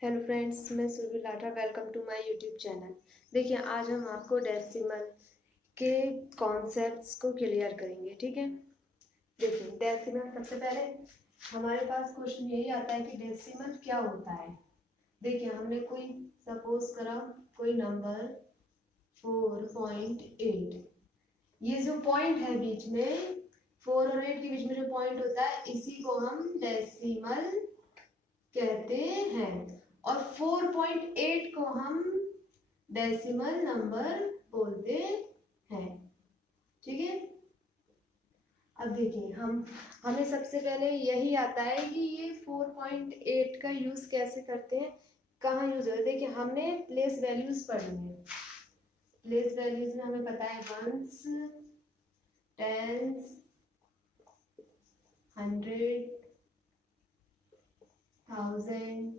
Hello friends, मैं Surabhi Latha. Welcome to my YouTube channel. देखिए, आज हम आपको डेसिमल के कॉन्सेप्ट्स को क्लियर करेंगे। ठीक है, देखिए डेसिमल, सबसे पहले हमारे पास क्वेश्चन यही आता है कि डेसिमल क्या होता है। देखिए, हमने कोई सपोज करा कोई नंबर 4.8, ये जो पॉइंट है बीच में 4 और 8 के बीच में जो पॉइंट होता है, इसी को हम डेसिमल कहते हैं। और 4.8 को हम डेसिमल नंबर बोलते हैं। ठीक है, अब देखिए हमें सबसे पहले यही आता है कि ये 4.8 का यूज कैसे करते हैं, कहाँ यूज होता है। देखिए, हमने प्लेस वैल्यूज पढ़ी है। प्लेस वैल्यूज में हमें पता है वंस, टेंस, 100, 1000,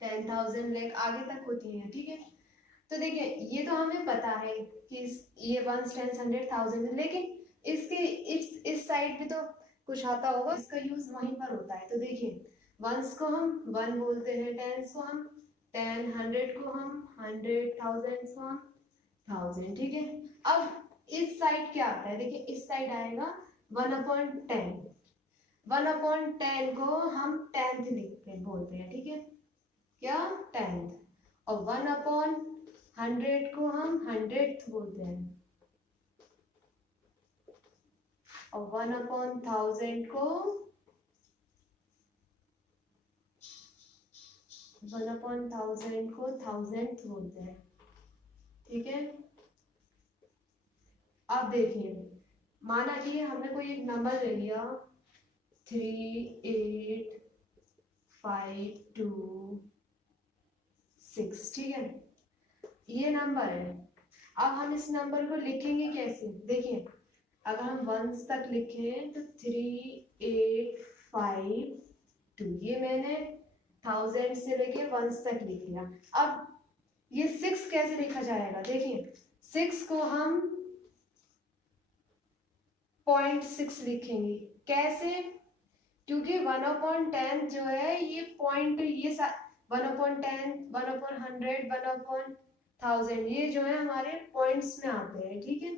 10,000 लाइक आगे तक होती है। ठीक है, तो देखिए ये तो हमें पता है कि ये 1, 10, 100, 1000, लेकिन इसके इस साइड पे तो कुछ आता होगा, इसका यूज वहीं पर होता है। तो देखिए, वंस को हम 1 बोलते हैं, टेंस को हम 10, 100 को हम 100, 1000 को हम 1000। ठीक है, अब इस साइड क्या आता है, देखिए इस साइड आएगा 1/10। 1/10 को हम 10th लिखते बोलते हैं। ठीक है, क्या 10th। और 1/100 को हम 100th बोलते हैं। और 1/1000 को 1000th बोलते हैं। ठीक है, अब देखिए, माना कि हमने कोई एक नंबर ले लिया 38526। ठीक है, ये नंबर है। अब हम इस नंबर को लिखेंगे कैसे, देखिए अगर हम वंस तक लिखें तो 3852, ये मैंने 1000 से लेके वंस तक लिख लिया। अब ये 6 कैसे लिखा जाएगा, देखिए 6 को हम 0.6 लिखेंगे। कैसे, क्योंकि 1/10 जो है ये पॉइंट, ये 1/10, 1/100, 1/1000 ये जो है हमारे पॉइंट्स में आते हैं। ठीक है,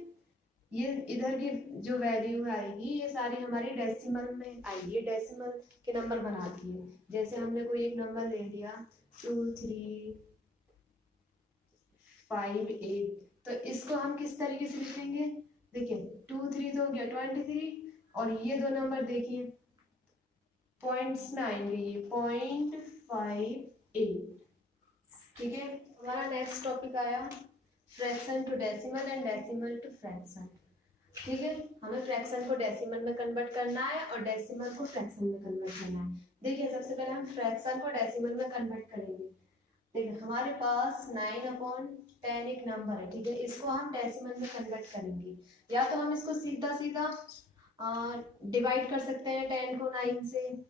ये इधर की जो वैल्यू आएगी ये सारी हमारी डेसिमल में आएगी, ये डेसिमल के नंबर बनाती है। जैसे हमने कोई एक नंबर ले लिया 2358, तो इसको हम किस तरीके से लिखेंगे, देखिए 2 3 तो हो गया 23, और ये दो नंबर देखिए पॉइंट्स में आएंगे, ये 0.58। ठीक है, हमारा नेक्स्ट टॉपिक आया fraction to decimal and decimal to fraction. ठीक है, हमें फ्रैक्शन को डेसिमल में कन्वर्ट करना है और डेसिमल को फ्रैक्शन में कन्वर्ट करना है। देखिए, सबसे पहले हम फ्रैक्शन को डेसिमल में कन्वर्ट करेंगे। देखिए, हमारे पास 9/10 एक नंबर है। ठीक है, इसको हम डेसिमल में कन्वर्ट करेंगे। या तो हम इसको सीधा सीधा डिवाइड कर सकते हैं 10 को 9 से,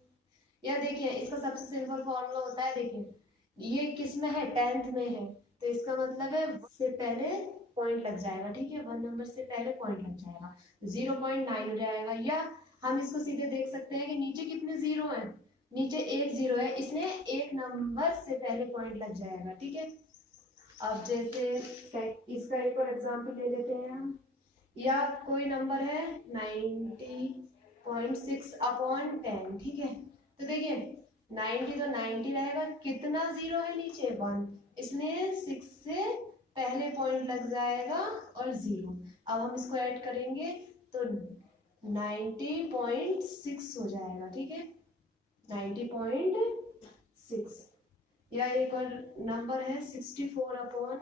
या देखिए इसका सबसे सिंपल फॉर्मूला होता है, देखिए ये किस में है, 10th में है, तो इसका मतलब है से पहले पॉइंट लग जाएगा। ठीक है, 1 नंबर से पहले पॉइंट लग जाएगा, 0.9 हो जाएगा। या हम इसको सीधे देख सकते हैं कि नीचे कितने जीरो है, नीचे एक जीरो है, इसलिए एक नंबर से पहले पॉइंट लग जाएगा। ठीक है, अब जैसे इसका एक और एग्जाम्पल ले लेते हैं हम, या कोई नंबर है 90.6/10। ठीक है, तो देखिए 90 तो 90 रहेगा, कितना जीरो है नीचे 1, इसलिए 6 से पहले पॉइंट लग जाएगा और 0। अब हम इसको ऐड करेंगे तो 90.6 हो जाएगा। ठीक है, 90.6। या एक और नंबर है 64/10।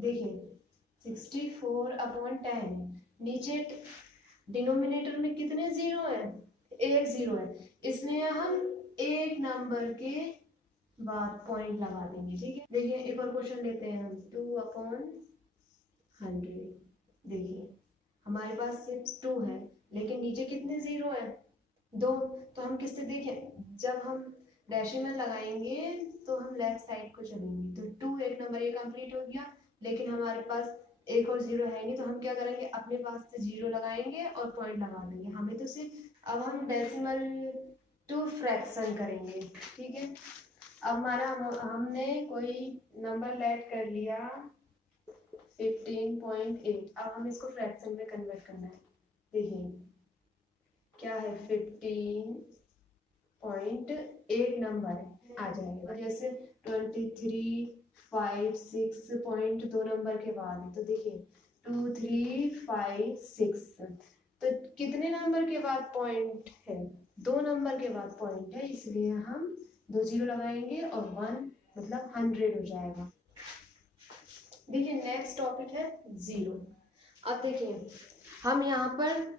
देखिए 64/10, नीचे डिनोमिनेटर में कितने जीरो है, एक जीरो है, इसलिए हम एक नंबर के बाद पॉइंट लगा देंगे। ठीक है, देखिए एक और क्वेश्चन लेते हैं हम 2/100। देखिए हमारे पास सिर्फ 2 है, लेकिन नीचे कितने जीरो है, 2। तो हम किससे देखें, जब हम डेसिमल लगाएंगे तो हम लेफ्ट साइड को चलेंगे, तो 2 एक नंबर ये कंप्लीट हो गया, लेकिन हमारे पास एक और जीरो है नहीं, तो हम क्या करेंगे, अपने पास से जीरो लगाएंगे और पॉइंट लगा देंगे। हमें तो सिर्फ अब हम डेसिमल टू फ्रैक्शन करेंगे। ठीक है, अब हमारा हमने कोई नंबर लेट कर लिया 15.8। अब हम इसको फ्रैक्शन में कन्वर्ट करना है। देखिए क्या है 15.8 नंबर आ जाएगा। जैसे 23, 5, 6 पॉइंट 2 नंबर के बाद है, तो देखिए 2, 3, 5, 6, तो कितने नंबर के बाद पॉइंट है? 2 नंबर के बाद पॉइंट है, इसलिए हम 2 जीरो लगाएंगे और 1 मतलब 100 हो जाएगा। देखिए नेक्स्ट टॉपिक है जीरो। अब देखिए हम यहाँ पर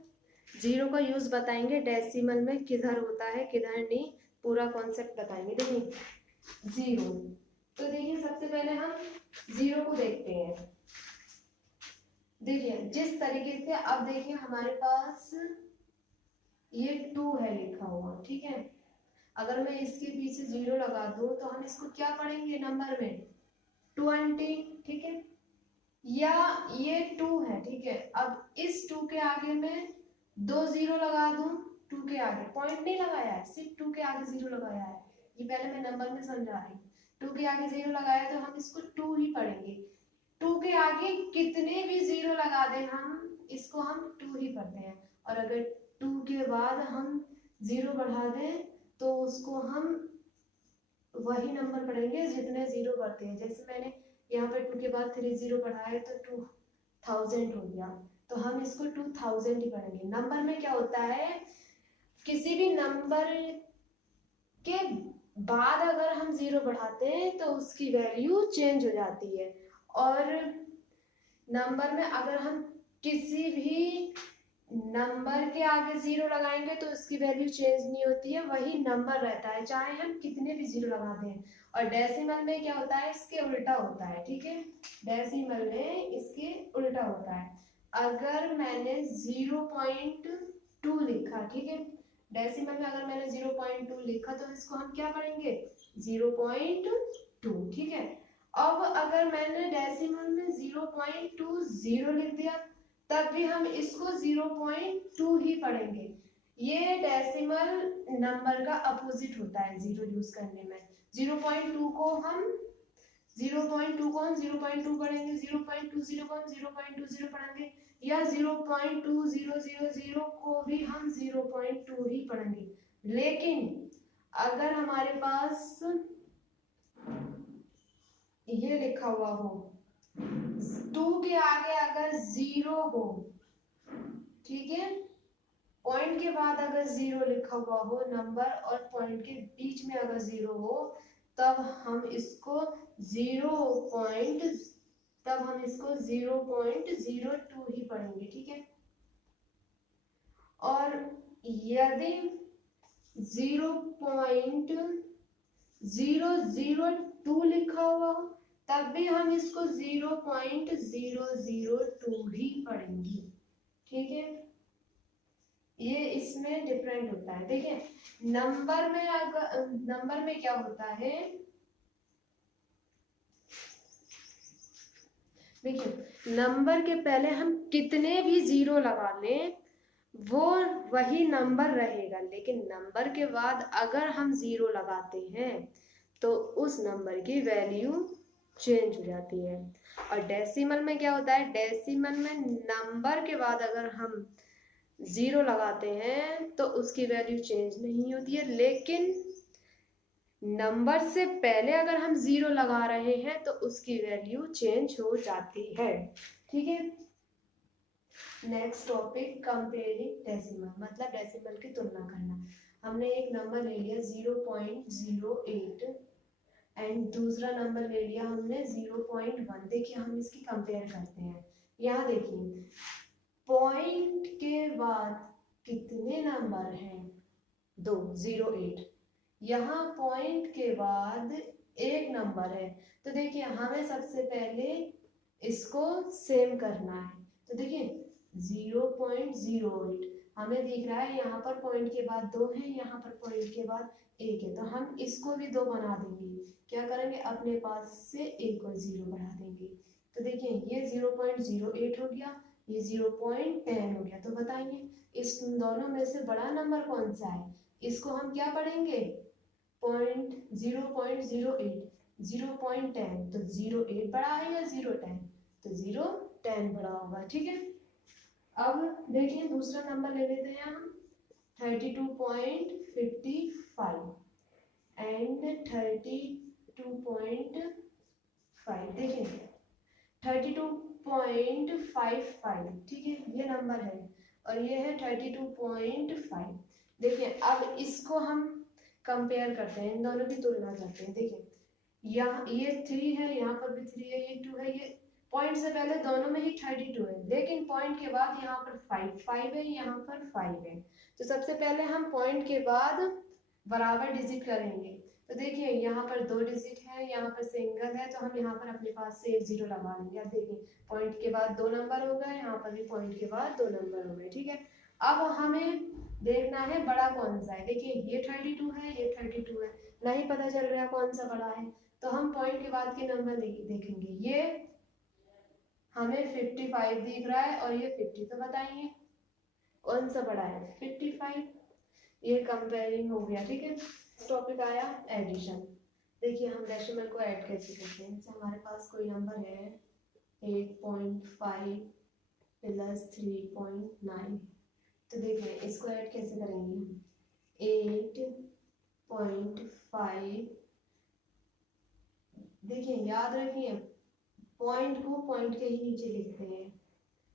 जीरो का यूज बताएंगे डेसिमल में किधर होता है किधर नहीं, पूरा कॉन्सेप्ट बताएंगे। देखिए जीरो, तो देखिए सबसे पहले हम जीरो को देखते हैं। देखिए जिस तरीके से, अब देखिए हमारे पास ये 2 है लिखा हुआ, ठीक है। अगर मैं इसके पीछे जीरो लगा दूं तो हम इसको क्या पढ़ेंगे नंबर में? 20, ठीक है। या ये 2 है, ठीक है। अब इस 2 के आगे मैं 2 जीरो लगा दूं, 2 के आगे पॉइंट नहीं लगाया है, सिर्फ 2 के आगे जीरो लगाया है। ये पहले मैं नंबर में समझा रही हूँ। 2 के आगे जीरो लगाया तो हम इसको 2 ही पढ़ेंगे। 2 के आगे कितने भी जीरो लगा दें हम इसको हम 2 ही पढ़ते हैं। और अगर 2 के बाद हम जीरो बढ़ा दें तो उसको हम वही नंबर पढ़ेंगे जितने जीरो बढ़ते हैं। जैसे मैंने यहाँ पे 2 के बाद 3 जीरो बढ़ाया है तो 2000 हो गया, तो हम इसको 2000 ही पढ़ेंगे। नंबर में क्या होता है, किसी भी नंबर के बाद अगर हम जीरो बढ़ाते हैं तो उसकी वैल्यू चेंज हो जाती है। और नंबर में अगर हम किसी भी नंबर के आगे जीरो लगाएंगे तो उसकी वैल्यू चेंज नहीं होती है, वही नंबर रहता है चाहे हम कितने भी जीरो लगा दें। और डेसिमल में क्या होता है, इसके उल्टा होता है, ठीक है। डेसिमल में इसके उल्टा होता है। अगर मैंने 0.2 लिखा, ठीक है, डेसिमल में अगर मैंने 0.2 लिखा तो इसको हम क्या पढ़ेंगे? 0.2, ठीक है। अब अगर मैंने डेसिमल में 0.20 लिख दिया तब भी हम इसको 0.2 ही पढ़ेंगे। ये डेसिमल नंबर का अपोजिट होता है जीरो यूज करने में। 0.2 को हम 0.2 पढ़ेंगे, 0.20 को हम 0.20 पढ़ेंगे, या 0.2000 को भी हम 0.2 ही पढ़ेंगे। लेकिन अगर हमारे पास ये लिखा हुआ हो 2 के आगे अगर जीरो हो, ठीक है, पॉइंट के बाद अगर जीरो लिखा हुआ हो नंबर और पॉइंट के बीच में अगर जीरो हो तब हम इसको 0.02 ही पढ़ेंगे, ठीक है। और यदि 0.002 लिखा हुआ हो तब भी हम इसको 0.002 ही पढ़ेंगे, ठीक है। ये इसमें डिफरेंट होता है। देखिए नंबर में क्या होता है, देखिए नंबर के पहले हम कितने भी जीरो लगा लें वो वही नंबर रहेगा, लेकिन नंबर के बाद अगर हम जीरो लगाते हैं तो उस नंबर की वैल्यू चेंज हो जाती है। और डेसिमल में क्या होता है, डेसिमल में नंबर के बाद अगर हम जीरो लगाते हैं तो उसकी वैल्यू चेंज नहीं होती है, लेकिन नंबर से पहले अगर हम जीरो लगा रहे हैं तो उसकी वैल्यू चेंज हो जाती है, ठीक है। नेक्स्ट टॉपिक कंपेयरिंग डेसिमल, मतलब डेसिमल की तुलना करना। हमने एक नंबर ले लिया 0.08 एंड दूसरा नंबर ले लिया हमने 0.1। देखिए हम इसकी कंपेयर करते हैं। यहाँ देखिए पॉइंट के बाद कितने नंबर हैं? 2, 0.8। यहाँ पॉइंट के बाद एक नंबर है, तो देखिए हमें सबसे पहले इसको सेम करना है। तो देखिए 0.08 हमें दिख रहा है, यहाँ पर पॉइंट के बाद 2 है, यहाँ पर पॉइंट के बाद 1 है, तो हम इसको भी 2 बना देंगे। क्या करेंगे, अपने पास से एक और जीरो बढ़ा देंगे। तो देखिए ये 0.08 हो गया, ये 0.10 हो गया। तो बताइए इस दोनों में से बड़ा नंबर कौन सा है? इसको हम क्या पढ़ेंगे? 0.08, 0.10, तो 0.8 बड़ा है या 0.10, तो 0.10 बड़ा होगा। ठीक है, अब देखिए दूसरा नंबर ले लेते हैं हम 32.55 एंड 32.5। देखिए 32.55, ठीक है, ये नंबर है और ये है 32.5। देखिए अब इसको हम कंपेयर करते हैं, इन दोनों की तुलना करते हैं। देखिए यहाँ ये 3 है, यहाँ पर भी 3 है, ये 2 है, ये पॉइंट से पहले दोनों में ही 32 है, लेकिन पॉइंट के बाद यहाँ पर 5 है, यहाँ पर 5 है। तो सबसे पहले हम पॉइंट के बाद बराबर डिजिट करेंगे। तो देखिए यहाँ पर 2 डिजिट है, यहाँ पर सिंगल है, तो हम यहाँ पर अपने पास से 1 0 लगा लेंगे। अब देखिए पॉइंट के बाद 2 नंबर हो गए, यहाँ पर भी पॉइंट के बाद 2 नंबर हो गए। ठीक है, अब हमें देखना है बड़ा कौन सा है। देखिए ये 32 है, ये 32 है, नहीं पता चल रहा कौन सा बड़ा है, तो हम पॉइंट के बाद के नंबर देखेंगे। ये हमें 55 दिख रहा है और ये 50, तो बताइए कौन सा बड़ा है, 55। ये कंपेयरिंग हो गया। ठीक है, टॉपिक आया एडिशन। देखिए हम डेसिमल को ऐड कैसे करते हैं। जैसे हमारे पास कोई नंबर है 8.5 प्लस 3.9, तो देखिए इसको ऐड कैसे करेंगे हम। 8.5, देखिए याद रखिए पॉइंट को पॉइंट के ही नीचे लिखते हैं,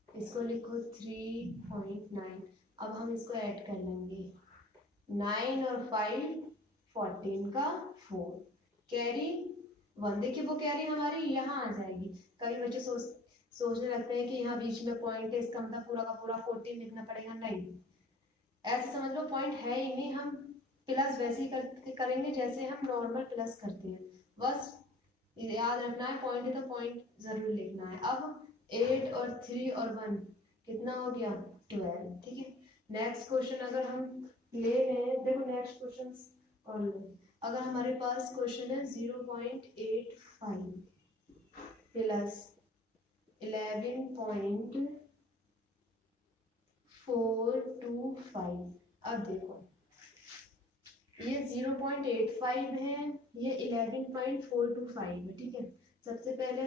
इसको लिखो 3.9। अब हम इसको ऐड कर लेंगे, 9 और 5 14 का 4, कैरी 1। देखिए वो कैरी हमारी यहाँ आ जाएगी। कई बच्चे सोचने लगते हैं कि यहाँ बीच में पॉइंट है, इसका मतलब पूरा का पूरा 14 लिखना पड़ेगा। नहीं, ऐसे समझ लो पॉइंट है ही नहीं, हम प्लस वैसे ही करेंगे जैसे हम नॉर्मल प्लस करते हैं। बस याद रखना है पॉइंट है तो पॉइंट जरूर लिखना है। अब 8 और 3 और 1 कितना हो गया, 12। ठीक है, नेक्स्ट क्वेश्चन अगर हम ले लें, देखो नेक्स्ट क्वेश्चन और अगर हमारे पास क्वेश्चन है 0.85 प्लस 11.425। अब देखो ये 0.85 है, ये 11.425 है। ठीक है, सबसे पहले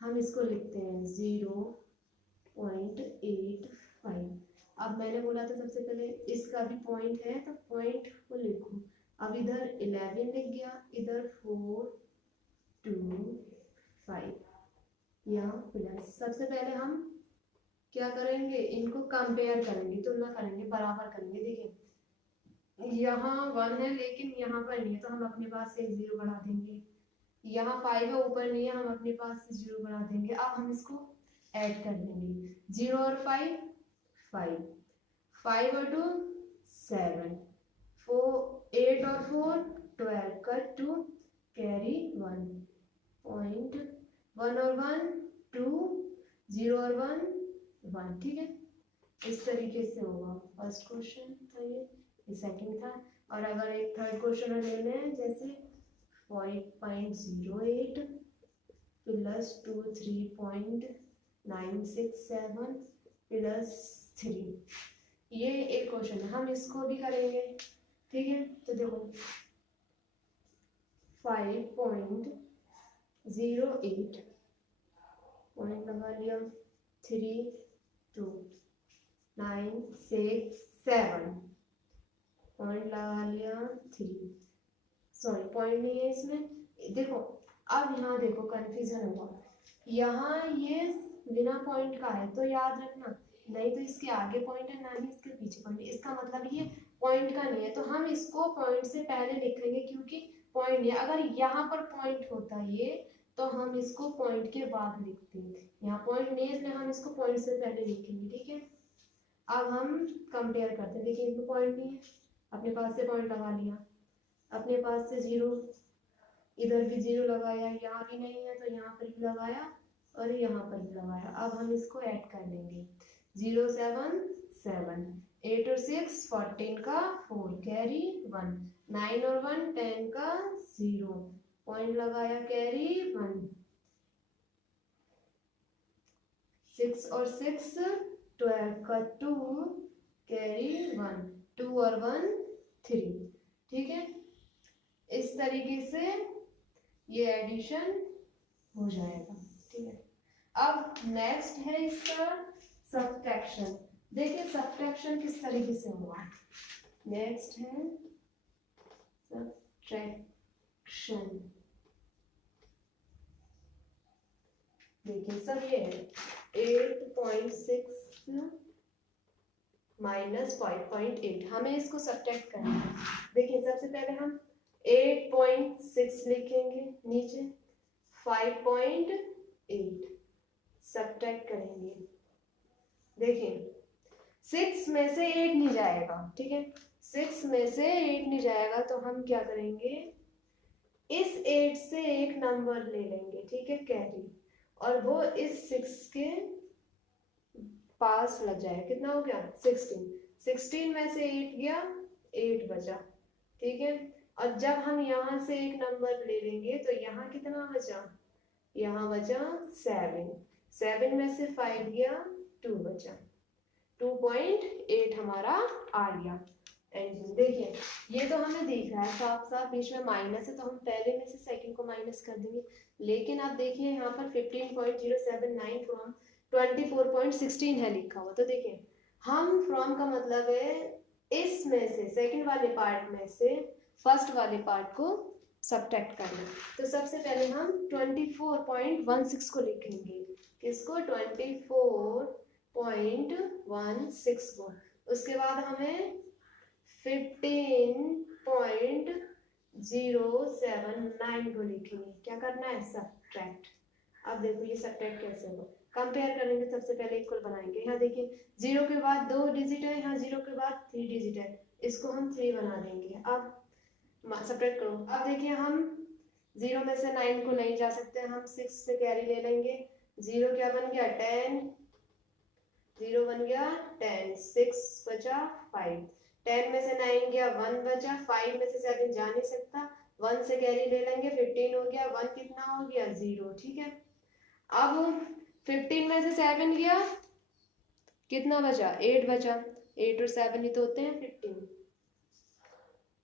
हम इसको लिखते हैं 0.85। अब मैंने बोला था सबसे पहले इसका भी पॉइंट है तो पॉइंट को लिखो। अब इधर 11 लिख गया, इधर 425 यहाँ प्लस। सबसे पहले हम क्या करेंगे, इनको कंपेयर करेंगे, तुलना करेंगे, बराबर करेंगे। देखिए यहाँ 1 है लेकिन यहाँ पर नहीं है, तो हम अपने पास से 0 बढ़ा देंगे। यहाँ 5 है, ऊपर नहीं है, हम अपने पास से 0 बढ़ा देंगे। अब हम इसको ऐड कर देंगे, 0 और 5 5, 5 और 2 7, 8 और 4 12, कट 2, कैरी 1, पॉइंट 1 और 1 2, 0 और 1 1। ठीक है, इस तरीके से होगा। फर्स्ट क्वेश्चन था ये सेकंड था। और अगर एक थर्ड क्वेश्चन ले लें, जैसे 5.08 प्लस 2 3.967 प्लस 3, ये एक क्वेश्चन है, हम इसको भी करेंगे। ठीक है, तो देखो 5.08 पॉइंट लगा लिया, 3.967 पॉइंट लगा लिया, 3 सॉरी पॉइंट नहीं है इसमें। देखो अब यहाँ देखो कंफ्यूजन होगा, यहाँ ये बिना पॉइंट का है तो याद रखना, नहीं तो इसके आगे पॉइंट है ना ही इसके पीछे पॉइंट है, इसका मतलब ये पॉइंट का नहीं है, तो हम इसको पॉइंट से पहले लिख लेंगे क्योंकि पॉइंट नहीं है। अगर यहाँ पर पॉइंट होता ये तो हम इसको पॉइंट के बाद लिखते हैं, यहाँ पॉइंट नहीं है इसलिए हम इसको पॉइंट से पहले लिखेंगे। ठीक है, अब हम कंपेयर करते हैं। देखिए इनको पॉइंट नहीं है, अपने पास से पॉइंट लगा लिया, अपने पास से 0, इधर भी 0 लगाया, यहाँ भी नहीं है तो यहाँ पर भी लगाया और यहाँ पर भी लगाया। अब हम इसको ऐड कर लेंगे, 0 7 7, 8 और 6 14 का 4, कैरी 1, 9 और 1 10 का 0, पॉइंट लगाया, कैरी 1, 6 और 6 12 का 2, कैरी 1, 2 और 1 3। ठीक है, इस तरीके से ये एडिशन हो जाएगा। ठीक है, अब नेक्स्ट है इसका सब्ट्रैक्शन। देखिए सब्ट्रैक्शन किस तरीके से हुआ। नेक्स्ट है सब्ट्रैक्शन। देखिए सब ये है 8.6 माइनस 5.8, हमें इसको सब्ट्रैक्ट करना है। देखिए सबसे पहले हम 8.6 लिखेंगे, नीचे 5.8 सब्ट्रैक्ट करेंगे। देखिए 6 में से 8 नहीं जाएगा, ठीक है, 6 में से 8 नहीं जाएगा तो हम क्या करेंगे, इस 8 से एक नंबर ले लेंगे, ठीक है, कैरी, और वो इस 6 के पास लग जाएगा। कितना हो गया 16, 16 में से 8 गया, 8 बचा, ठीक है। और जब हम यहाँ से एक नंबर ले लेंगे तो यहाँ कितना बचा, यहाँ बचा 7, 7 में से 5 गया, 2 बचा, 2.8 हमारा आ गया एंड देखिए ये तो हमें दिख रहा है साफ साफ बीच में माइनस है तो हम पहले में से सेकंड को माइनस कर देंगे। लेकिन आप देखिए यहाँ पर 15.079 फ्रॉम 24.16 है लिखा हुआ, तो देखिए हम फ्रॉम का मतलब है इसमें से सेकंड वाले पार्ट में से फर्स्ट वाले पार्ट को सब्ट्रैक्ट करना। तो सबसे पहले हम 24.16 को लिखेंगे, किसको 24.16 को, उसके बाद हमें 15.079 को लिखेंगे, क्या करना है सब्ट्रैक्ट। अब देखो ये सब्ट्रैक्ट कैसे होगा, कंपेयर करेंगे, सबसे पहले इक्वल बनाएंगे। यहाँ देखिए 0 के बाद 2 डिजिट है, यहाँ 0 के बाद 3 डिजिट है, इसको हम 3 बना देंगे। अब सब्ट्रैक्ट करो, अब देखिए हम 0 में से 9 को नहीं जा सकते, हम 6 से कैरी ले लेंगे, 0 क्या बन गया 10, 0 बन गया 10, 6 बचा 5, 10 में से 9 गया 1 बचा, 5 में से 7 जा नहीं सकता, 1 से कैरी ले लेंगे, 15 हो गया, 1 कितना हो गया 0, ठीक है। अब 15 में से 7 गया, कितना बचा 8 बचा, 8 और 7 ही तो होते हैं 15।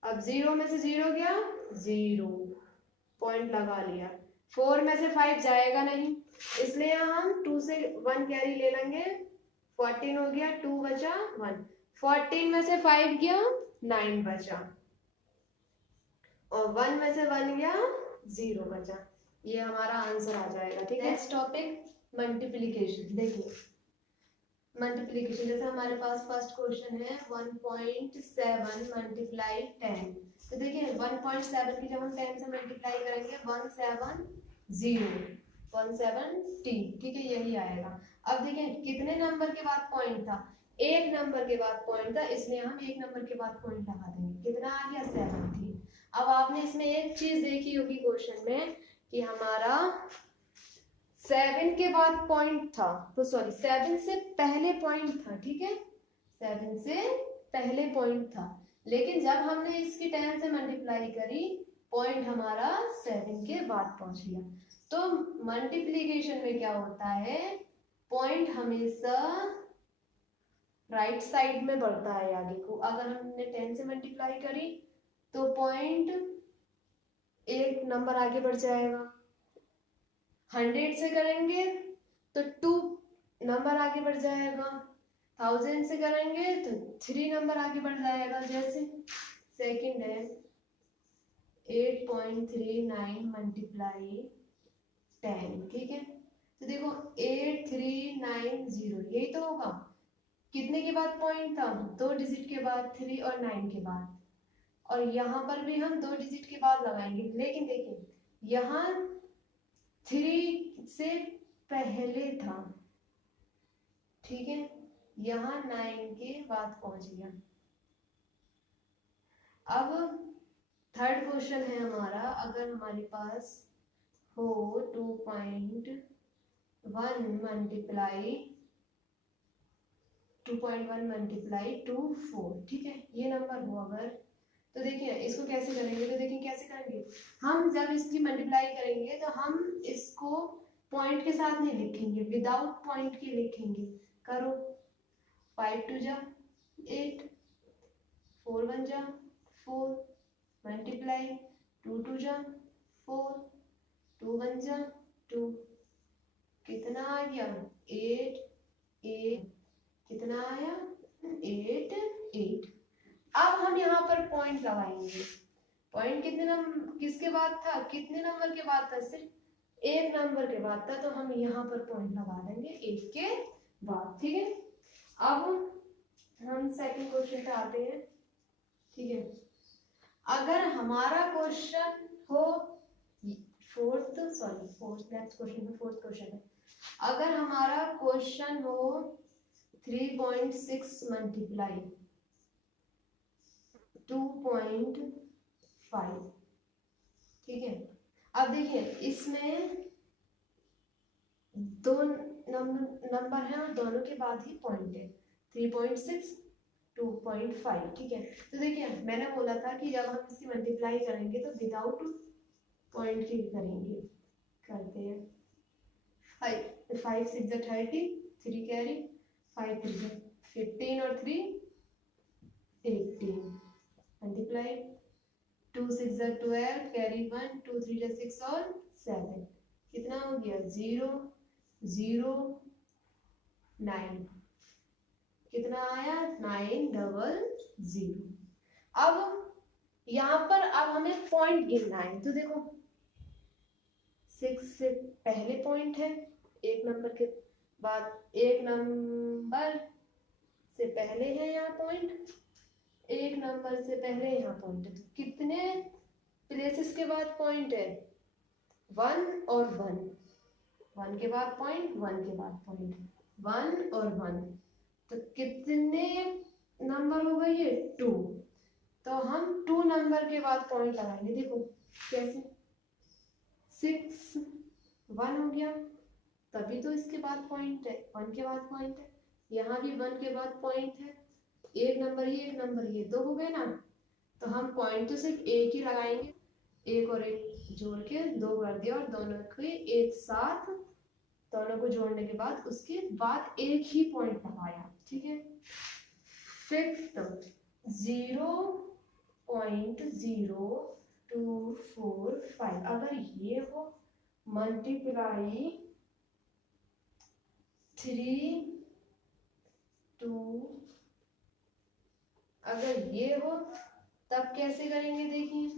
अब 0 में से 0 गया 0, पॉइंट लगा लिया। 4 में से 5 जाएगा नहीं, इसलिए हम 2 से 1 कैरी ले लेंगे, 14 हो गया, 2 बचा 1, 14 में से 5 गया 9 बचा, और 1 में से 1 गया 0 बचा, ये हमारा आंसर आ जाएगा, ठीक है। Next topic multiplication. देखिए मल्टीप्लिकेशन, जैसे हमारे पास फर्स्ट क्वेश्चन है 1.7 मल्टीप्लाई 10, तो देखिए 1.7 की जब हम 10 से मल्टीप्लाई करेंगे 170, ठीक है, यही आएगा। अब देखिए कितने नंबर के बाद पॉइंट था, एक नंबर के बाद पॉइंट था, इसलिए हम एक नंबर के बाद पॉइंट लगा देंगे, कितना आ गया 70। अब आपने इसमें एक चीज देखी होगी क्वेश्चन में कि हमारा 7 के बाद पॉइंट था, तो सॉरी 7 से पहले पॉइंट था, ठीक है, 7 से पहले पॉइंट था, लेकिन जब हमने इसकी 10 से मल्टीप्लाई करी पॉइंट हमारा 7 के बाद पहुंच गया। तो मल्टीप्लिकेशन में क्या होता है, पॉइंट हमेशा राइट साइड में बढ़ता है आगे को। अगर हमने 10 से मल्टीप्लाई करी तो पॉइंट एक नंबर आगे बढ़ जाएगा, 100 से करेंगे तो 2 नंबर आगे बढ़ जाएगा, 1000 से करेंगे तो 3 नंबर आगे बढ़ जाएगा। जैसे सेकंड है 8.39 मल्टीप्लाई 10, ठीक है, तो देखो 8390 यही तो होगा, कितने के बाद पॉइंट था 2 डिजिट के बाद, 3 और 9 के बाद, और यहाँ पर भी हम 2 डिजिट के बाद लगाएंगे, लेकिन देखिए यहाँ 3 से पहले था, ठीक है, यहाँ 9 के बाद पहुंच गया। अब थर्ड क्वेश्चन है हमारा, अगर हमारे पास हो 2.1 मल्टीप्लाई 2, 4, ठीक है, ये नंबर हो अगर, तो देखिए इसको कैसे करेंगे, तो देखिए कैसे करेंगे, हम जब इसकी मल्टीप्लाई करेंगे तो हम इसको पॉइंट के साथ नहीं लिखेंगे, विदाउट पॉइंट के लिखेंगे। करो 5 2 जा 8, 4 1 जा 4, मल्टीप्लाई 2 2 जा 4, 2 1 जा 2, कितना आ गया 8 8, कितना आया 8 8। अब हम यहाँ पर पॉइंट लगाएंगे। पॉइंट किसके बाद था, कितने नंबर के बाद था, सिर्फ एक नंबर के बाद था, तो हम यहाँ पर पॉइंट लगा देंगे एक के बाद। ठीक है, अब हम सेकंड क्वेश्चन पे आते हैं। ठीक है, अगर हमारा क्वेश्चन हो फोर्थ नेक्स्ट क्वेश्चन है, फोर्थ क्वेश्चन है, अगर हमारा क्वेश्चन हो 3.6 मल्टीप्लाई 2.5। ठीक है, अब देखिए इसमें दो नंबर है और दोनों के बाद ही पॉइंट है, 3.6 2.5। ठीक है, तो देखिए मैंने बोला था कि जब हम इसकी मल्टीप्लाई करेंगे तो विदाउट पॉइंट की करेंगे। करते हैं 5 6 30, 3 कैरी, 5 3 15 और 3 18, मल्टीप्लाई 2 6 12, कैरी 1, 2 3 6 और 7, कितना हो गया 0 0 9, कितना आया 900। अब यहाँ पर अब हमें पॉइंट गिनना है, तो देखो 6 से पहले पॉइंट है, एक नंबर के बाद, एक नंबर से पहले है यहाँ पॉइंट, एक नंबर से पहले यहाँ पॉइंट है, तो कितने प्लेसेस के बाद पॉइंट है 1 और 1, 1 के बाद पॉइंट, 1 के बाद पॉइंट, 1 और 1, तो कितने नंबर हो गए ये 2, तो हम 2 नंबर के बाद पॉइंट लगाएंगे। देखो कैसे 6 1 हो गया, तभी तो इसके बाद पॉइंट है, 1 के बाद पॉइंट है, यहाँ भी 1 के बाद पॉइंट है, एक नंबर ये 2 हो गए ना, तो हम पॉइंट तो सिर्फ एक ही लगाएंगे, एक और एक जोड़ के 2 कर दिया और दोनों को एक साथ, दोनों को जोड़ने के बाद उसके बाद एक ही पॉइंट लगाया। ठीक है, फिफ्थ 0.0245, अगर ये हो मल्टीप्लाई 3 2, अगर ये हो तब कैसे करेंगे देखिए,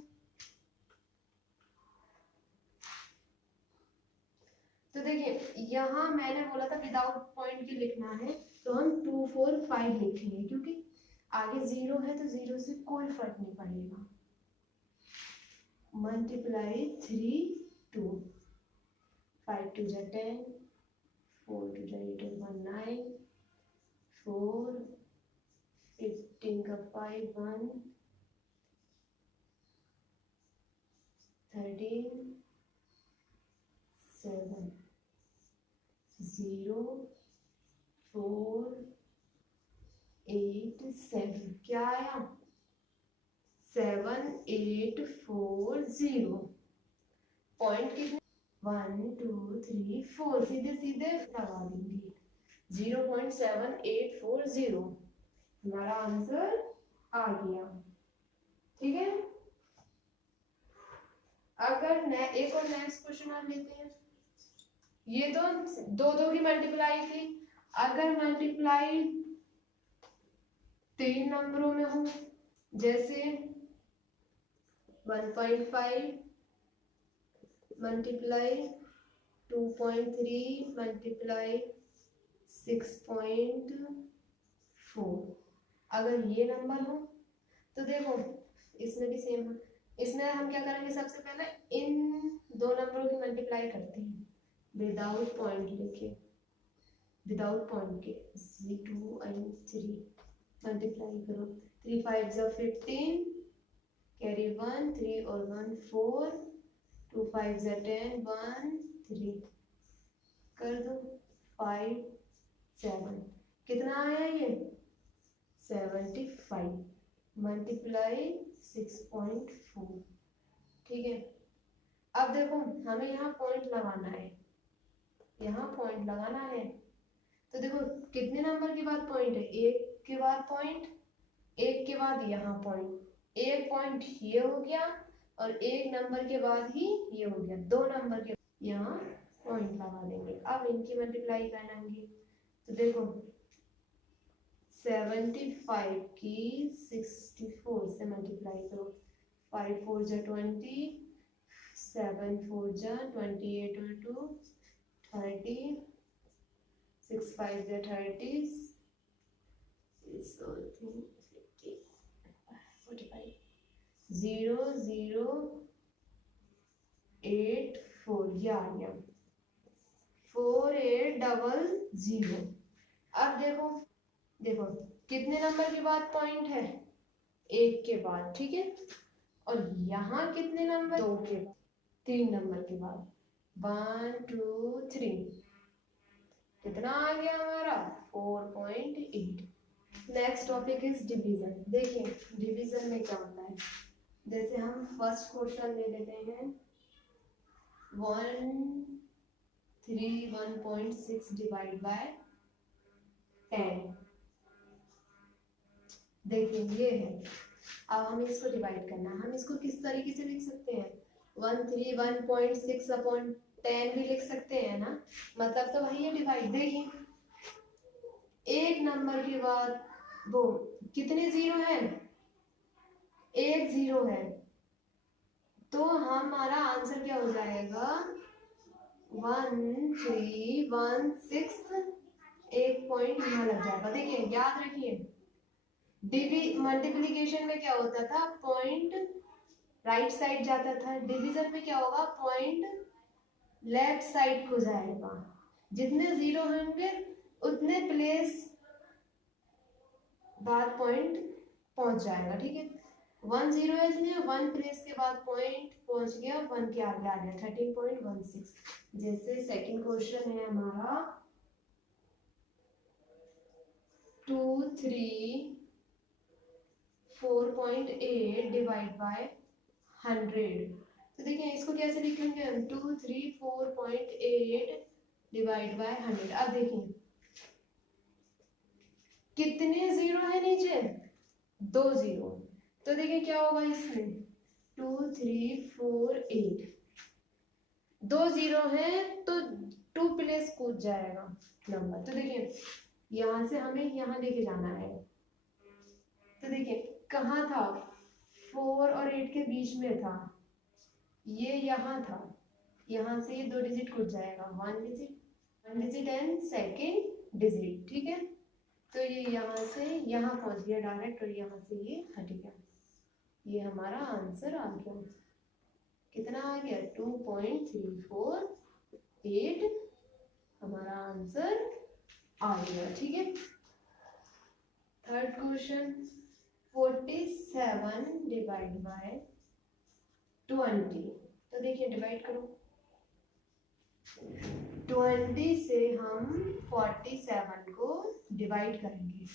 तो देखिए यहाँ मैंने बोला था विदाउट पॉइंट के लिखना है, तो हम 2 4 5 लिखेंगे, क्योंकि आगे 0 है तो 0 से कोई फर्क नहीं पड़ेगा। मल्टीप्लाई 3 2, 5 2 जा 10, 4 2 जा 8 1 9, 4 15 का 5 1 13 7 0 4 8 7, क्या आया 7840, पॉइंट कितने 1 2 3 4, सीधे सीधे लगा देंगे 0.7840, हमारा आंसर आ गया। ठीक है, अगर एक और नेक्स्ट क्वेश्चन हम लेते हैं, ये तो दो दो की मल्टीप्लाई थी, अगर मल्टीप्लाई 3 नंबरों में हो, जैसे 1.5 मल्टीप्लाई 2.3 मल्टीप्लाई 6.4, अगर ये नंबर हो तो देखो इसमें भी सेम है, इसमें हम क्या करेंगे, सबसे पहले इन दो नंबरों की मल्टीप्लाई करते हैं विदाउट पॉइंट लेके, विदाउट पॉइंट के 2 and 3 मल्टीप्लाई करो, 3 5 जा 15, कैरी 1 3 और 1 4, 2 5 जा 10 1 3, कर दो 5 7, कितना आया ये 75 मल्टीप्लाई 6.4। ठीक है, अब देखो हमें यहाँ पॉइंट लगाना है, यहाँ पॉइंट लगाना है, तो देखो कितने नंबर के बाद पॉइंट है, एक के बाद पॉइंट, एक के बाद यहाँ पॉइंट, एक पॉइंट ये हो गया और एक नंबर के बाद ही ये हो गया, 2 नंबर के यहाँ पॉइंट लगा देंगे। अब इनकी मल्टीप्लाई करेंगे तो देखो 75 की 64 से मल्टीप्लाई करो, 5 4 जा 20, 7 4 जा 28 और 2 30, 6 5 जा 30, 45, 0 0 8 4 ये आ गया 4800। अब देखो देखो कितने नंबर के बाद पॉइंट है, 1 के बाद, ठीक है। और यहाँ कितने नंबर, 2 के बाद, 3 नंबर के बाद, 1 2 3, कितना आ गया हमारा 4.8। Next topic is division. देखिए डिवीजन में क्या होता है, जैसे हम फर्स्ट क्वेश्चन ले लेते हैं 131.6 डिवाइड बाय 10। देखिए ये है, अब हमें इसको डिवाइड करना है। हम इसको किस तरीके से लिख सकते हैं, 131.6 अपॉन 10 भी लिख सकते हैं ना, मतलब तो वही है डिवाइड। देखिए एक नंबर के बाद वो कितने जीरो है, एक जीरो है, तो हमारा आंसर क्या हो जाएगा 1316, एक पॉइंट यहाँ लग जाएगा। देखिए याद रखिए मल्टीप्लीकेशन में क्या होता था, पॉइंट राइट साइड जाता था, डिवीजन में क्या होगा, पॉइंट लेफ्ट साइड को जाएगा। जितने जीरो होंगे उतने प्लेस बाद पॉइंट पहुंच जाएगा, ठीक है। 1 0 है इसलिए 1 प्लेस के बाद पॉइंट पहुंच गया, 1 के आगे आ गया 13.16। जैसे सेकंड क्वेश्चन है हमारा 234.8 डिवाइड बाय 100। तो देखिए इसको कैसे लिखेंगे हम, 234.8 डिवाइड बाय 100। अब देखिए कितने जीरो है नीचे, 2 जीरो, तो देखिए क्या होगा इसमें 2348, 2 जीरो है तो 2 प्लेस कूद जाएगा नंबर। तो देखिए यहाँ से हमें यहाँ लेके जाना है, तो देखिए कहाँ था, 4 और 8 के बीच में था, ये यहाँ था, यहाँ से ये 2 डिजिट कूद जाएगा, 1 डिजिट एंड सेकेंड डिजिट, ठीक है। तो ये यहाँ से यहाँ पहुंच गया डायरेक्ट, और यहाँ से ये हट गया, ये हमारा आंसर आ गया। कितना आ गया 2.348 हमारा आंसर आ गया, ठीक है। Third question 47 divide by 20। तो देखिए डिवाइड करो, 20 से हम 47 को डिवाइड करेंगे,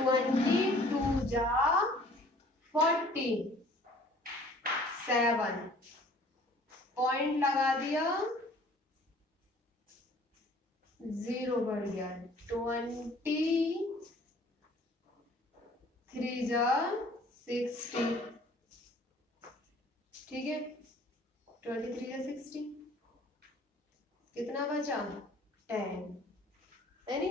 22 जा 47, पॉइंट लगा दिया, जीरो बढ़ गया, 23 जा 60, ठीक है, 23 जा 60, कितना बचा 10, है नी।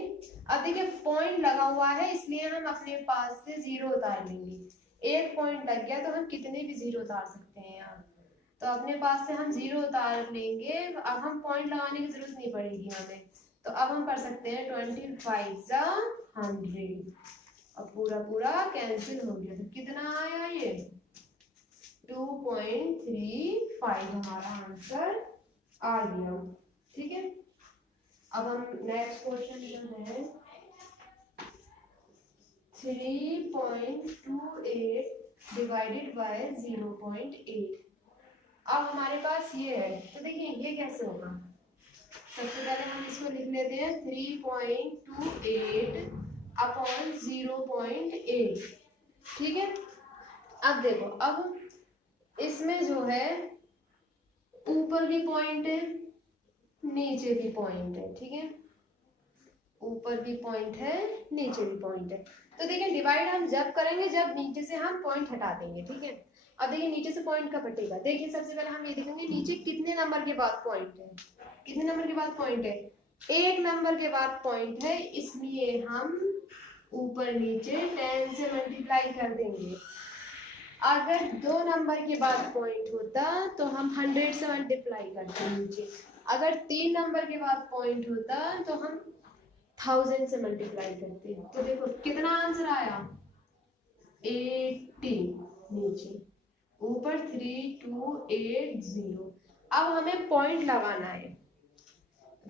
अब देखिए पॉइंट लगा हुआ है इसलिए हम अपने पास से जीरो उतार लेंगे, एक पॉइंट लग गया तो हम कितने भी जीरो उतार सकते हैं यहाँ, तो अपने पास से हम जीरो उतार लेंगे। अब हम पॉइंट लगाने की जरूरत नहीं पड़ेगी हमें, तो अब हम कर सकते हैं 25 जा 100, अब पूरा पूरा कैंसिल हो गया, तो कितना आया ये 2.35 हमारा आंसर आ गया, ठीक है। अब हम नेक्स्ट क्वेश्चन जो है 3.28 डिवाइडेड बाय 0.8। अब हमारे पास ये है, तो देखिए ये कैसे होगा, सबसे पहले हम इसको लिख लेते हैं 3.28 अपॉन 0.8, ठीक है। अब देखो अब इसमें जो है ऊपर भी पॉइंट है नीचे भी पॉइंट है, ठीक है, ऊपर भी पॉइंट है नीचे भी पॉइंट है। तो देखिए डिवाइड हम जब करेंगे जब नीचे से हम पॉइंट हटा देंगे, ठीक है। अब देखिए नीचे से पॉइंट का कटेगा। देखिए सबसे पहले हम ये देखेंगे नीचे कितने नंबर के बाद पॉइंट है, कितने नंबर के बाद पॉइंट है, एक नंबर के बाद पॉइंट है, इसलिए हम ऊपर नीचे 10 से मल्टीप्लाई कर देंगे। अगर 2 नंबर के बाद पॉइंट होता तो हम 100 से मल्टीप्लाई करते नीचे। अगर 3 नंबर के बाद पॉइंट होता तो हम 1000 से मल्टीप्लाई करते। तो देखो कितना आंसर आया, 80 नीचे, ऊपर 3280। अब हमें पॉइंट लगाना है,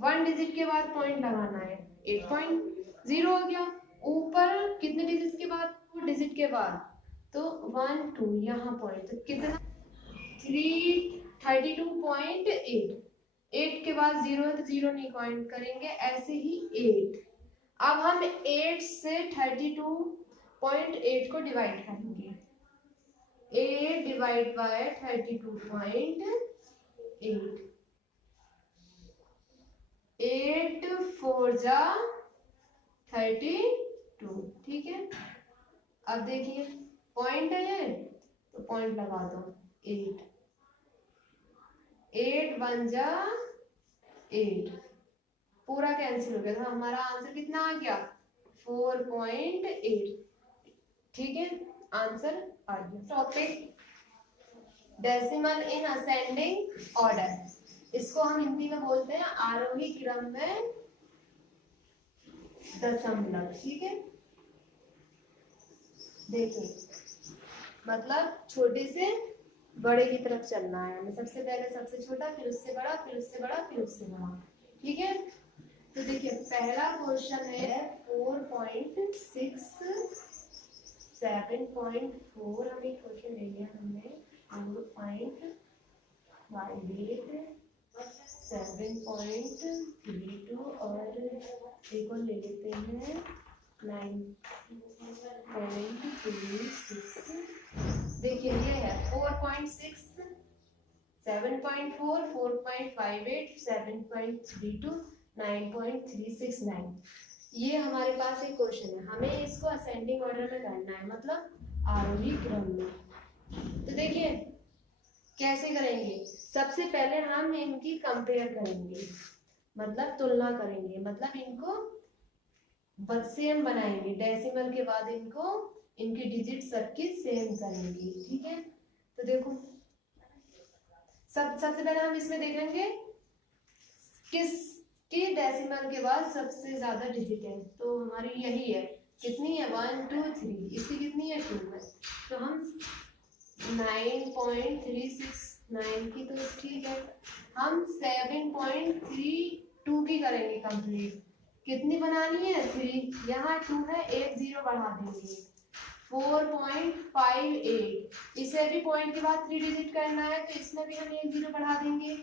1 डिजिट के बाद पॉइंट लगाना है, 8.0 हो गया। ऊपर कितने डिजिट के बाद, 4 डिजिट के बाद, तो 1 2 यहाँ पॉइंट, तो कितना 332.8। 8 के बाद 0 है तो 0 नहीं काउंट करेंगे, ऐसे ही 8। अब हम 8 से 32.8 को डिवाइड करेंगे, 8 डिवाइड बाय 32.8, 8 4 जा 32, ठीक है। अब देखिए पॉइंट है ये, तो पॉइंट लगा दो, 8 8 1 जा 8, पूरा कैंसिल हो गया, तो हमारा आंसर कितना आ गया, 4.8, ठीक है, आंसर आ गया। Topic decimal in ascending order, इसको हम हिंदी में बोलते हैं आरोही क्रम में दशमलव, ठीक है। देखिए मतलब छोटे से बड़े की तरफ चलना है हमें, सबसे पहले सबसे छोटा, फिर उससे बड़ा, फिर उससे बड़ा, फिर उससे बड़ा, ठीक है। तो देखिए पहला क्वेश्चन है 4.6 7.4, हमें क्वेश्चन ले लिया हमने, 4.58 7.32 और एक और ले लेते हैं 9.36। देखिए ये है 4.6 7.4 4.58 7.32 9.369। ये हमारे पास एक क्वेश्चन है, हमें इसको असेंडिंग ऑर्डर में करना है, मतलब आरोही क्रम में। तो देखिए कैसे करेंगे, सबसे पहले हम इनकी कंपेयर करेंगे, मतलब तुलना करेंगे, मतलब इनको सेम बनाएंगे, डेसिमल के बाद इनको इनकी डिजिट सबकी सेम करेंगे, ठीक है। तो देखो सबसे पहले हम इसमें देखेंगे किसकी डेसिमल के बाद सबसे ज्यादा डिजिट है, तो हमारी यही है, कितनी है 1 2 3, इसकी कितनी है 2 है, तो हम 9.369 की तो ठीक है, हम 7.32 की करेंगे कंप्लीट। कितनी बनानी है 3, यहाँ 2 है, एक 0 बढ़ा देंगे, 4.58। इसे भी पॉइंट के बाद 3 डिजिट करना है, तो इसमें भी हम एक 0 बढ़ा देंगे,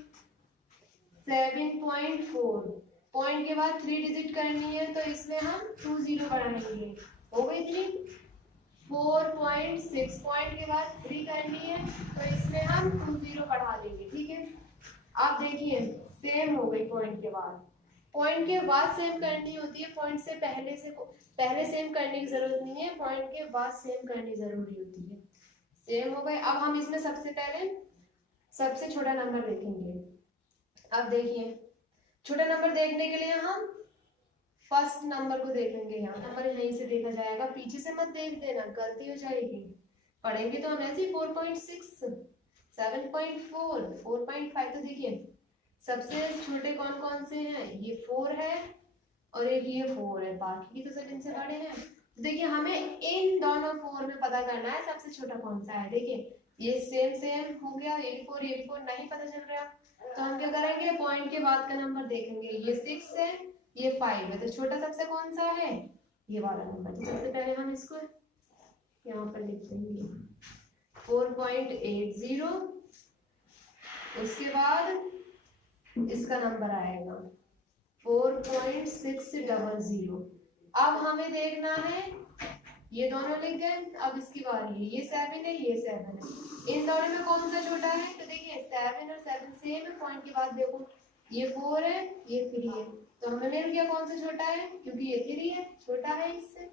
7.4। पॉइंट के बाद 3 डिजिट करनी है, तो इसमें हम 2 0 बढ़ाएंगे, हो गई 3। 4.6 पॉइंट के बाद 3 करनी है, तो इसमें हम 2 0 बढ़ा देंगे, ठीक है। अब देखिए सेम हो गई, पॉइंट के बाद, पॉइंट के बाद सेम करनी होती है, पॉइंट से पहले सेम करने की जरूरत नहीं है, पॉइंट के बाद सेम करनी जरूरी होती है। सेम हो गए। अब हम इसमें सबसे पहले सबसे छोटा नंबर देखेंगे। अब देखिए छोटा नंबर देखने के लिए हम फर्स्ट नंबर को देखेंगे, यहाँ नंबर यहीं से देखा जाएगा, पीछे से मत देख देना, गलती हो जाएगी। पढ़ेंगे तो हम ऐसे 4.6 7.4 4.5। तो देखिए सबसे छोटे कौन कौन से हैं, ये 4 है और एक ये 4 है, बाकी की तो सब इनसे बड़े हैं। तो देखिए हमें इन दोनों 4 में पता करना है सबसे छोटा कौन सा है। देखिए ये सेम हो गया, ये भी 4 नहीं पता चल रहा, तो हम क्या करेंगे, पॉइंट के बाद का नंबर देखेंगे, ये 6 है, ये 5 है, तो छोटा सबसे कौन सा है, ये वाला नंबर। तो सबसे पहले हम इसको यहाँ पर लिख देंगे 4.80, उसके बाद इसका नंबर आएगा 4.600। अब हमें देखना है, ये दोनों लिख गए, अब इसकी बारी है, ये 7 है, ये 7 है, इन दोनों में कौन सा छोटा है, तो देखिए 7 और 7 सेम है, पॉइंट के बाद देखो ये 4 है, ये 3 है, तो हमें मिल गया कौन सा छोटा है, क्योंकि ये 3 है, छोटा है इससे,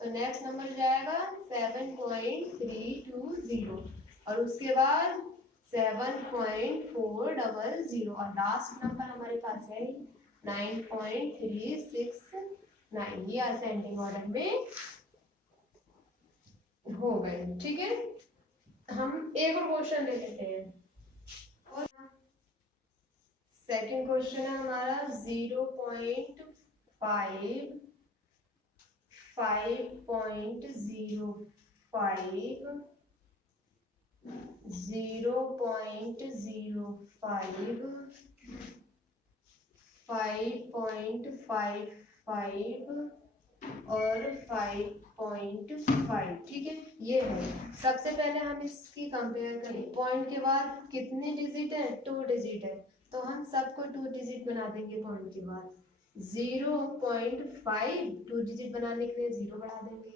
तो नेक्स्ट नंबर जाएगा 7.320। और उसके बाद 7.400 और लास्ट नंबर हमारे पास है 9.369। ये असेंडिंग ऑर्डर में हो गए। ठीक है, हम एक और क्वेश्चन ले लेते हैं। और सेकंड क्वेश्चन है हमारा 0.5 5.05 0.05 5.55 और 5.5। ठीक है, ये है। सबसे पहले हम इसकी कंपेयर करें। पॉइंट के बाद कितने डिजिट है? 2 डिजिट है, तो हम सबको 2 डिजिट बना देंगे। पॉइंट के बाद 0.5 2 डिजिट बनाने के लिए 0 बढ़ा देंगे।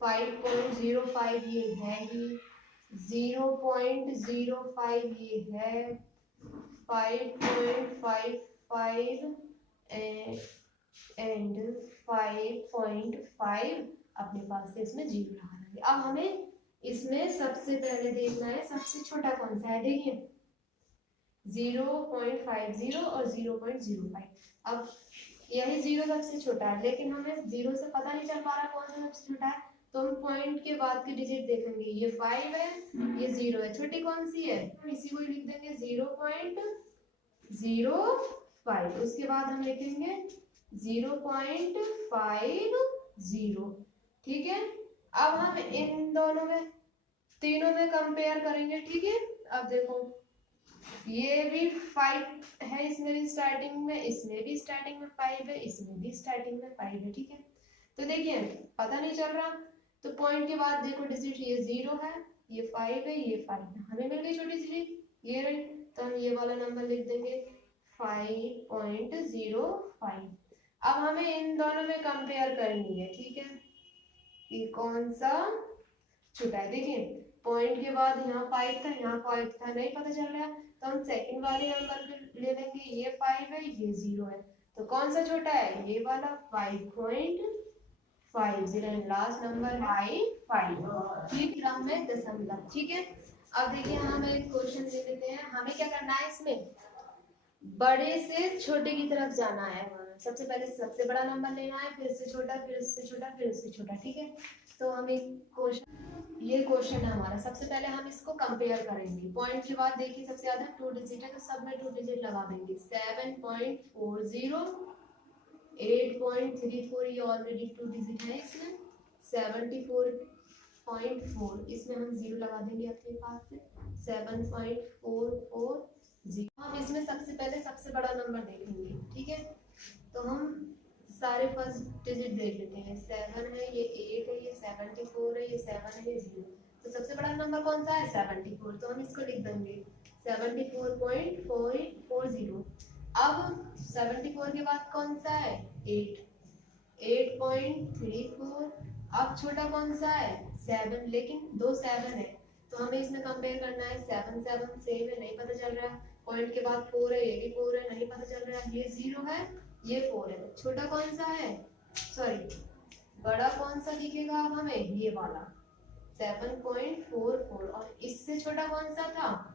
5.05 ये है ही, 0.05 ये है, 5.55 एंड 5.5 अपने पास से इसमें 0 लगा देंगे। अब हमें इसमें सबसे पहले देखना है सबसे छोटा कौन सा है। देखिए 0.50 और 0.05। अब यही 0 सबसे छोटा है, लेकिन हमें 0 से पता नहीं चल पा रहा कौन सा सबसे छोटा है, तो हम पॉइंट के बाद की डिजिट देखेंगे। ये 5 है, ये 0 है, छोटी कौन सी है? इसी को लिख देंगे 0.05। उसके बाद हम लिखेंगे 0.50। ठीक है, अब हम इन दोनों में तीनों में कंपेयर करेंगे। ठीक है, अब देखो ये भी 5 है, इसमें भी स्टार्टिंग में, इसमें भी स्टार्टिंग में 5 है, इसमें भी स्टार्टिंग में 5 है। ठीक है, तो देखिए पता नहीं चल रहा, तो पॉइंट के बाद देखो डिजिट ये 0 है, ये 5 है, ये 5 है, हमें मिल गई छोटी डिजिट ये रही, तो हम ये वाला नंबर लिख देंगे 5.05। अब हमें इन दोनों में कंपेयर करनी है। ठीक है, ये कौन सा छोटा है? देखिए पॉइंट के बाद यहाँ 5 था, यहाँ 5 था, नहीं पता चल रहा, तो हम सेकंड वाले नंबर ले लेंगे। ये 5 है, ये 0 है, तो कौन सा छोटा है? ये वाला 5.50। लास्ट नंबर है 5। ठीक, क्रम में दशमलव। ठीक है, अब देखिए हम एक क्वेश्चन ले लेते हैं। हमें क्या करना है, इसमें बड़े से छोटे की तरफ जाना है। सबसे पहले सबसे बड़ा नंबर लेना है, फिर से छोटा, फिर उससे छोटा, फिर उससे छोटा। ठीक है, तो हम एक क्वेश्चन, ये क्वेश्चन है हमारा। सबसे पहले हम इसको कंपेयर करेंगे। पॉइंट के बाद देखिए सबसे ज्यादा 2 डिजिट है, तो सब में 2 डिजिट लगा देंगे। 7.40 8.34 ये ऑलरेडी 2 डिजिट है, इसमें 74.4 इसमें हम 0 लगा देंगे अपने पास से। 7.440। हम इसमें सबसे पहले सबसे बड़ा नंबर देखेंगे। ठीक है, तो हम सारे फर्स्ट डिजिट देख लेते हैं। 7 है, ये 8 है, ये 74 है, ये 7 है, ये 0। तो सबसे बड़ा नंबर कौन सा है? 74, तो हम इसको लिख देंगे 74.440। अब 74 के बाद कौन सा है? 8 8.34। अब छोटा कौन सा है? 7, लेकिन 2 7 है, तो हमें इसमें कंपेयर करना है। 7 7 सेम है, नहीं पता चल रहा। पॉइंट के बाद 4 है, ये भी 4 है, नहीं पता चल रहा। ये 0 है, ये 4 है, छोटा कौन सा है? सॉरी, बड़ा कौन सा दिखेगा अब हमें? ये वाला 7.44। और इससे छोटा कौन सा था?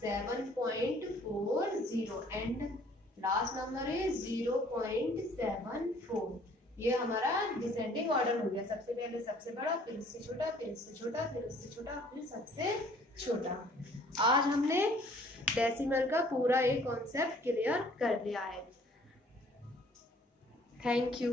7.40 एंड लास्ट नंबर है 0.74। ये हमारा डिसेंडिंग ऑर्डर हो गया। सबसे पहले सबसे बड़ा, फिर इससे छोटा, फिर इससे छोटा, फिर उससे छोटा, फिर सबसे छोटा। आज हमने डेसिमल का पूरा एक कॉन्सेप्ट क्लियर कर लिया है। Thank you.